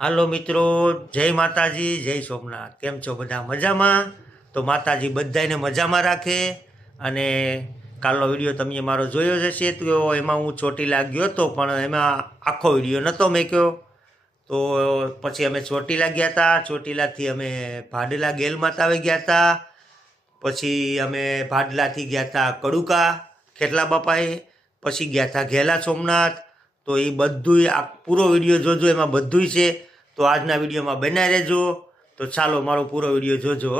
હાલો મિત્રો, જય માતાજી, જય સોમનાથ. કેમ છો બધા? મજામાં? તો માતાજી બધાને મજામાં રાખે. અને કાલનો વિડીયો તમે મારો જોયો જ હશે, તો એમાં હું ચોટીલા ગયો હતો, પણ એમાં આખો વિડીયો નહોતો મેક્યો. તો પછી અમે ચોટીલા ગયા હતા. ચોટીલાથી અમે ભાડલા ગેલમાતા આવી ગયા હતા. પછી અમે ભાડલાથી ગયા હતા કડુકા ખેટલા બાપાએ. પછી ગયા હતા ઘેલા સોમનાથ. તો એ બધું આ પૂરો વિડીયો જોજો, એમાં બધું છે. તો આજના વિડીયોમાં બનાવી રહેજો. તો ચાલો મારો પૂરો વિડીયો જોજો.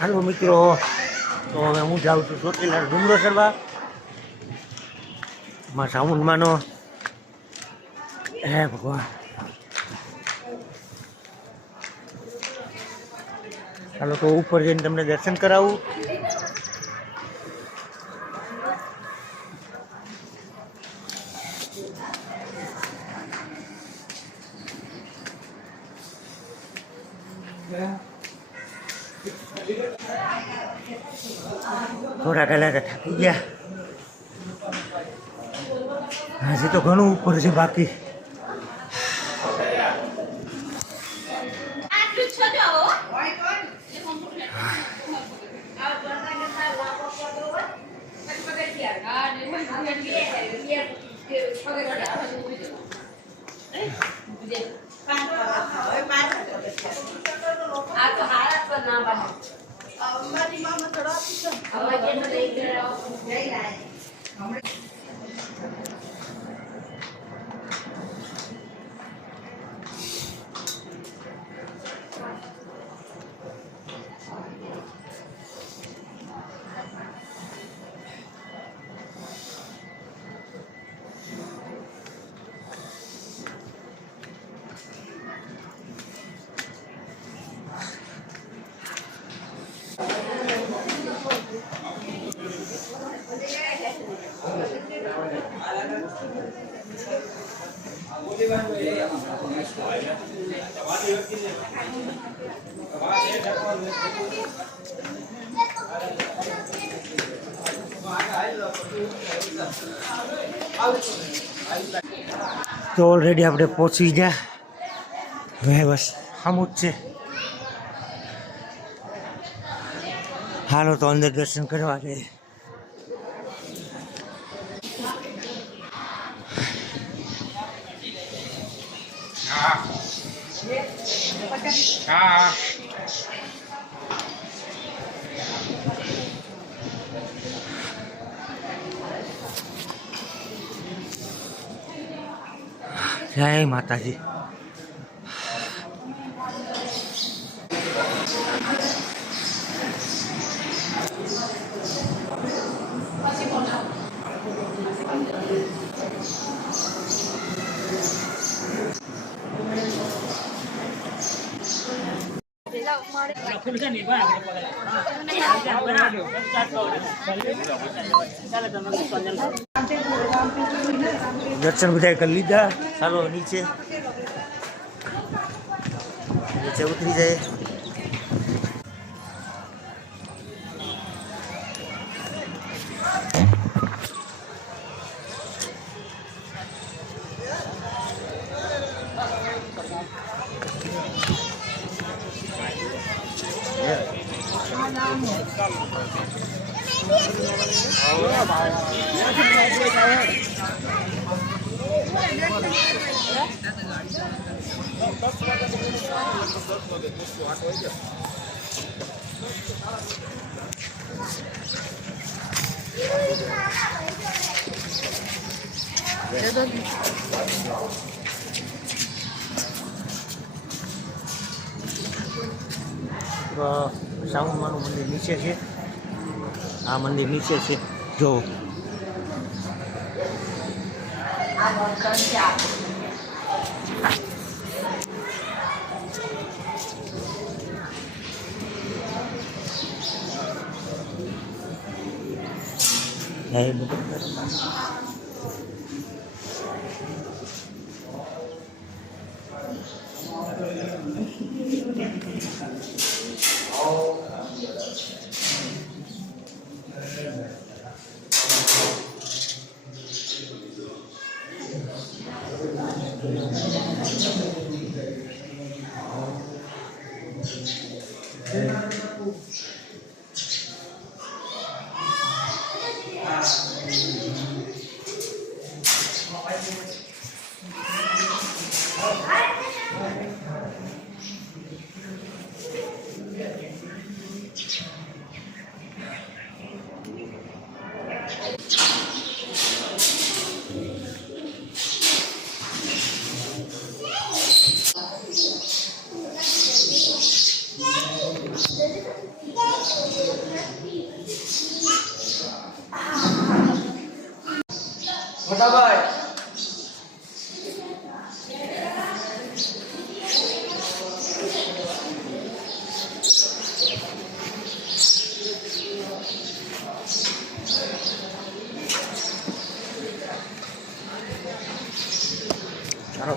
હાલો મિત્રો, તો હવે હું જાઉં છું ચોટીલા ડુંગરો ચડવા. માં સાઉન્ડ માનો હે ભગવાન. ચાલો તો ઉપર જઈને તમને દર્શન કરાવું. થોડા કલાક થાકી ગયા, હજી તો ઘણું ઉપર છે બાકી. તો ઓલરેડી આપણે પહોંચી ગયા. હવે બસ આમ જ છે. હાલો તો અંદર દર્શન કરવા છે. જય માતાજી. દર્શન બધા કરી લીધા. ચાલો નીચે ઉતરી જાય. સાઉન્ડમાંનું મંદિર નીચે છે. આ મંદિર નીચે છે, જો ચાલો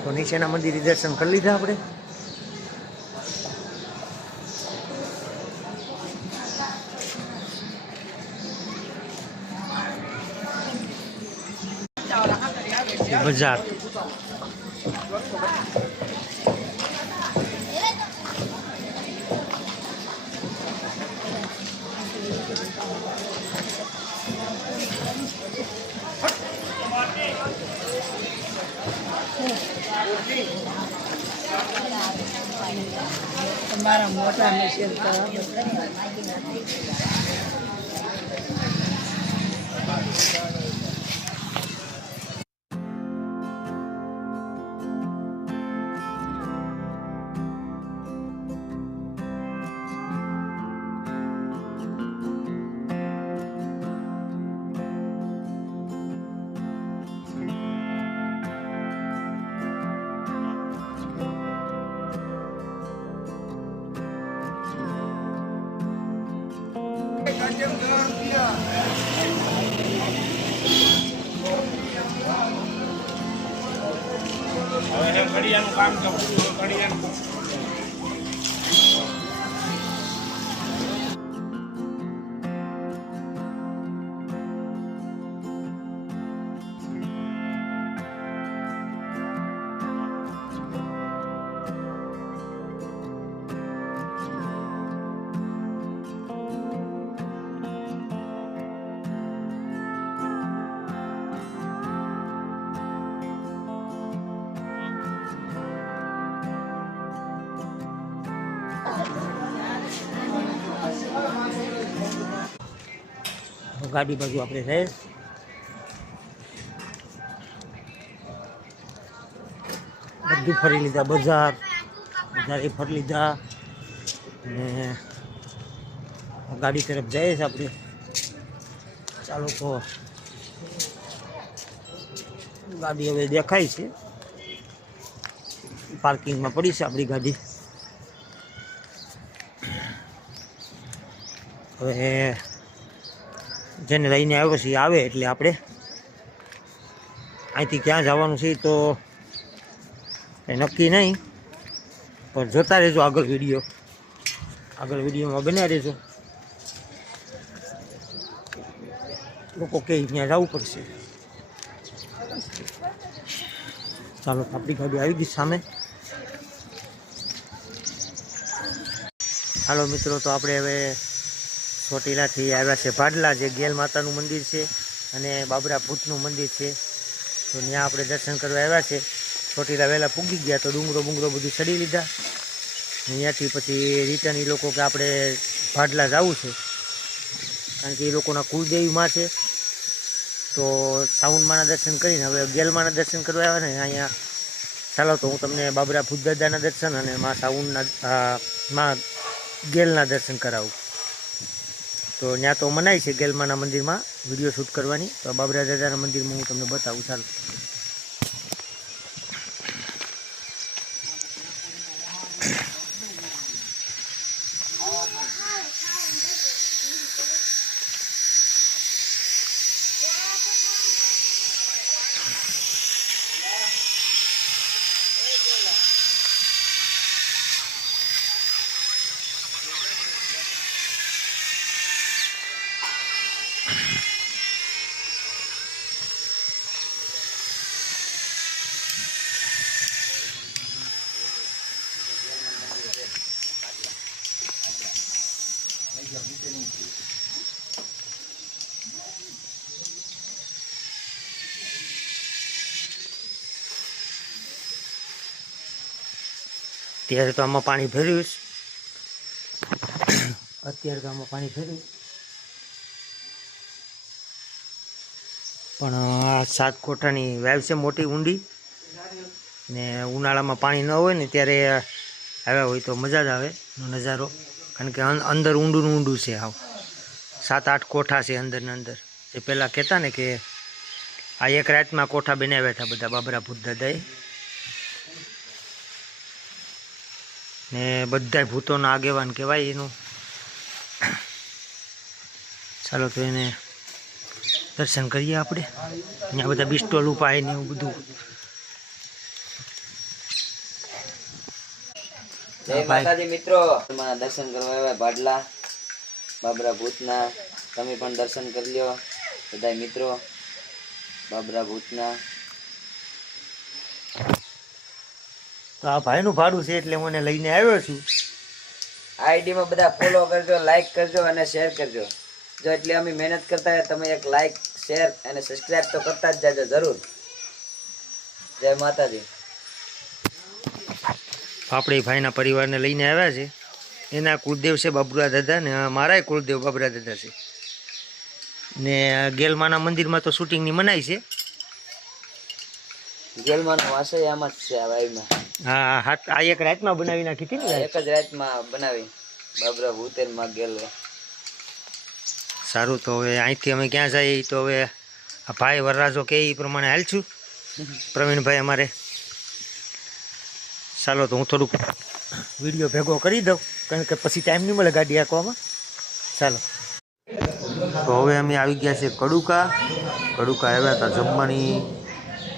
તો નીચેના મંદિર દર્શન કરી લીધા આપણે. બજાર તમારા મોટા ને શેર કરવા ઘડિયાળનું કામ કરું ઘડિયાળનું ગાડી બાજુ આપણે જઈએ. બધું ફરી લીધા, બજાર એ ફરી લીધા અને ગાડી તરફ જઈએ છીએ આપણે. ચાલો તો ગાડી હવે દેખાય છે, પાર્કિંગમાં પડી છે આપણી ગાડી. હવે જેને લઈને આવ્યો છે એ આવે એટલે આપણે અહીંથી ક્યાં જવાનું છે તો કંઈ નક્કી નહીં, પણ જોતા રહેજો આગળ વિડીયોમાં બન્યા રહેજો. લોકો કે ત્યાં જવું પડશે. ચાલો આપણી ગાડી આવી ગઈ સામે. હાલો મિત્રો, તો આપણે હવે ચોટીલાથી આવ્યા છે ભાડલા, જે ગેલ માતાનું મંદિર છે અને બાબરા ભૂતનું મંદિર છે. તો ત્યાં આપણે દર્શન કરવા આવ્યા છે. ચોટીલા વહેલા પૂગી ગયા તો ડુંગરો બધું ચડી લીધા. અહીંયાથી પછી રિટર્ન એ લોકો કે આપણે ભાડલા જવું છે, કારણ કે એ લોકોના કુળદેવીમાં છે. તો સાઉન્ડમાંના દર્શન કરીને હવે ગેલમાંના દર્શન કરવા આવ્યા ને અહીંયા. ચાલો તો હું તમને બાબરા ભૂત દાદાના દર્શન અને માં સાઉન્ડના ગેલના દર્શન કરાવું. તો ત્યાં તો મનાય છે ગેલમાના મંદિરમાં વિડીયો શૂટ કરવાની, તો બાબરા દાદાના મંદિરમાં હું તમને બતાવું. ચાલો. અત્યારે તો આમાં પાણી ભર્યું અત્યારે તો આમાં પાણી ભર્યું પણ આ 7 કોઠાની વાવ છે મોટી ઊંડી ને ઉનાળામાં પાણી ન હોય ને ત્યારે આવ્યા હોય તો મજા જ આવે નજારો કારણ કે અંદર ઊંડું છે હાવ 7-8 કોઠા છે અંદરને અંદર એ પહેલાં કહેતા ને કે આ એક રાતમાં કોઠા બનાવ્યા હતા બધા બાબરા ભૂત દાદાએ ને બધા ભૂતોના આગેવાન કહેવાય એનું ચાલો તો એને દર્શન કરીએ આપણે અહીંયા બધા બિસ્ટોલ ઉપાય ને એવું બધું જય માતાજી મિત્રો દર્શન કરવા આવ્યા ભાડલા બાબરા ભૂતના તમે પણ દર્શન કરી લ્યો બધા મિત્રો બાબરા ભૂતના તો આ ભાઈનું ભાડું છે એટલે હું એને લઈને આવ્યો છું આઈડી માં બધા ફોલો કરજો લાઈક કરજો અને શેર કરજો જો એટલી અમે મહેનત કરતા હોય તમે એક લાઈક શેર અને સબસ્ક્રાઇબ તો કરતા જ જાજો જરૂર જય માતાજી આપણે ભાઈના પરિવારને લઈને આવ્યા છે એના કુળદેવ છે બાબરા દાદા ને મારાય કુળદેવ બાબરા દાદા છે ને ગેલમાના મંદિરમાં તો શૂટિંગની મનાઈ છે જેલમાં વાસે આમાં જ છે આ વાઈમાં હા હા આ એક રાતમાં બનાવી નાખી હતી ને એક જ રાતમાં બનાવી બાબરા ભૂતેલમાં ગેલ સારું તો હવે અહીંથી અમે ક્યાં જઈએ તો હવે આ ભાઈ વરરાજો કે એ પ્રમાણે હાલશું પ્રવીણભાઈ અમારે ચાલો તો હું થોડુંક વિડીયો ભેગો કરી દઉં કારણ કે પછી ટાઈમ નહીં મળે ગાડી હાંકવામાં ચાલો તો હવે અમે આવી ગયા છે કડુકા આવ્યા હતા જમવાની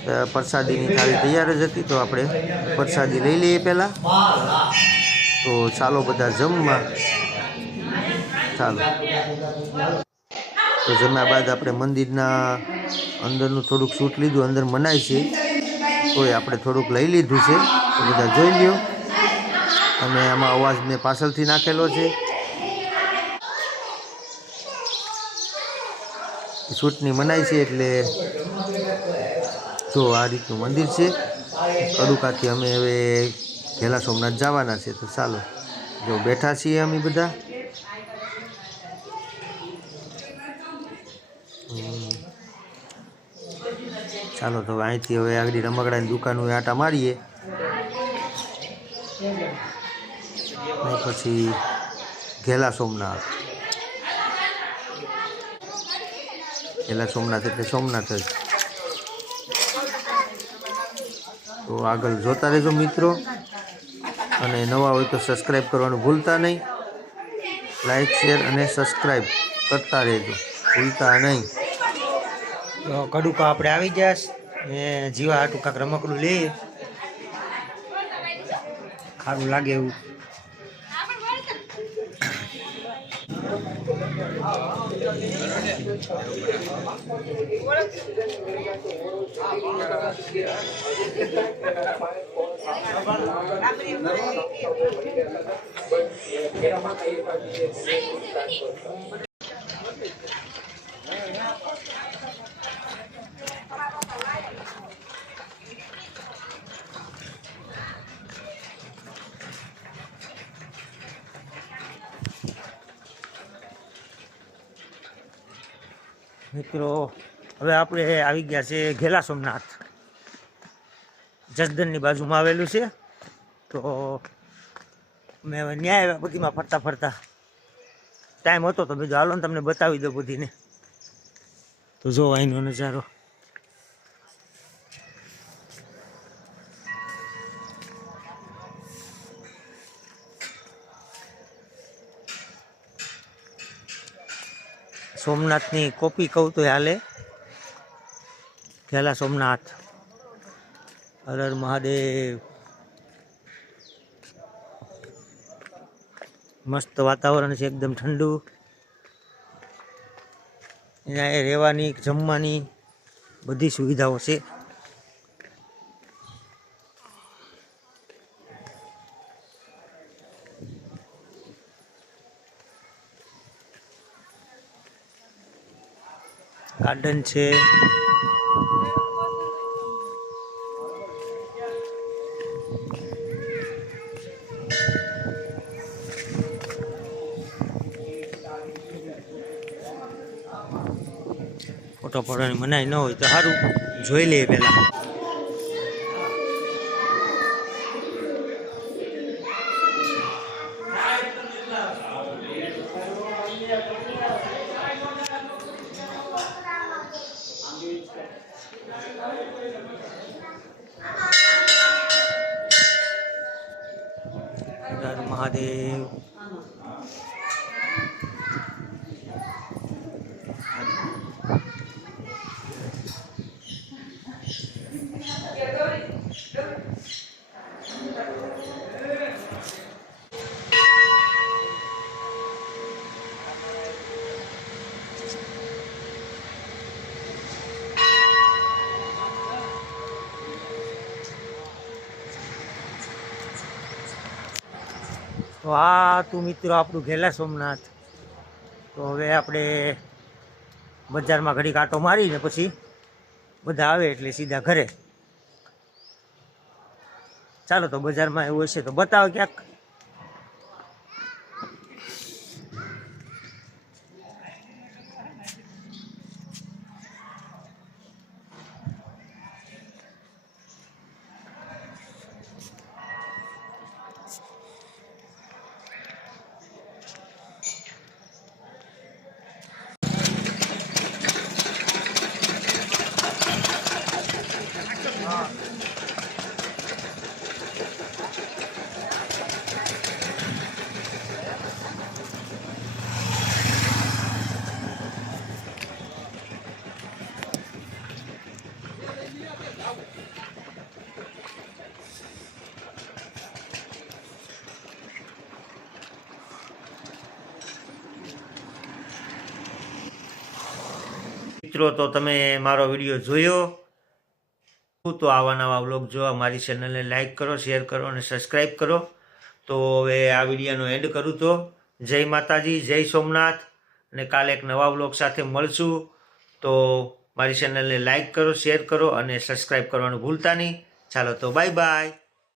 પ્રસાદીની થાળી તૈયાર જ હતી તો આપણે પ્રસાદી લઈ લઈએ પહેલાં તો ચાલો બધા જમવા ચાલો તો જમ્યા બાદ આપણે મંદિરના અંદરનું થોડુંક શૂટ લીધું અંદર મનાય છે તોય આપણે થોડુંક લઈ લીધું છે તો બધા જોઈ લ્યો અને આમાં અવાજ મેં પાછળથી નાખેલો છે શૂટની મનાય છે એટલે જો આ રીતનું મંદિર છે કડુકાથી અમે હવે ઘેલા સોમનાથ જવાના છે તો ચાલો જો બેઠા છીએ અમે બધા ચાલો તો અહીંથી હવે આગળ રમકડાની દુકાનો આટા મારીએ અને પછી ઘેલા સોમનાથ એટલે સોમનાથ જ તો આગળ જોતા રહેજો મિત્રો અને નવા હોય તો સબસ્ક્રાઈબ કરવાનું ભૂલતા નહીં લાઈક શેર અને સબસ્ક્રાઈબ કરતા રહેજો ભૂલતા નહીં તો કડુકા આપણે આવી ગયા ને જીવા હાટું કાંક રમકડું લઈએ સારું લાગે એવું મિત્રો હવે આપણે આવી ગયા છે ઘેલા સોમનાથ જસદણની બાજુમાં આવેલું છે તો મેં હવે ન્યાય આવ્યા બધીમાં ફરતા ટાઈમ હતો તો બીજો હાલો ને તમને બતાવી દો બધીને તો જો અહીંનો નજારો સોમનાથની કોપી કહું તો હાલે ઘેલા સોમનાથ હર હર મહાદેવ મસ્ત વાતાવરણ છે એકદમ ઠંડુ અહીંયા રહેવાની જમવાની બધી સુવિધાઓ છે ગાર્ડન છે ફોટો પાડવાની મનાઈ ન હોય તો સારું, જોઈ લઈએ પહેલાં. હર મહાદેવ. તો આ તું મિત્રો આપણું ઘેલા સોમનાથ. તો હવે આપણે બજારમાં ઘડી કાંટો મારીને પછી બધા આવે એટલે સીધા ઘરે. ચાલો તો બજારમાં એવું હશે તો બતાવો ક્યાંક. મિત્રો તો તમે મારો વિડીયો જોયો, તો આવા નવા વ્લોગ જોવા મારી ચેનલને લાઈક કરો, શેર કરો અને સબસ્ક્રાઈબ કરો. તો હવે આ વિડીયોનો એન્ડ કરું. તો જય માતાજી, જય સોમનાથ, અને કાલે એક નવા વ્લોગ સાથે મળશું. તો મારી ચેનલને લાઈક કરો, શેર કરો અને સબસ્ક્રાઈબ કરવાનું ભૂલતા નહીં. ચાલો તો બાય બાય.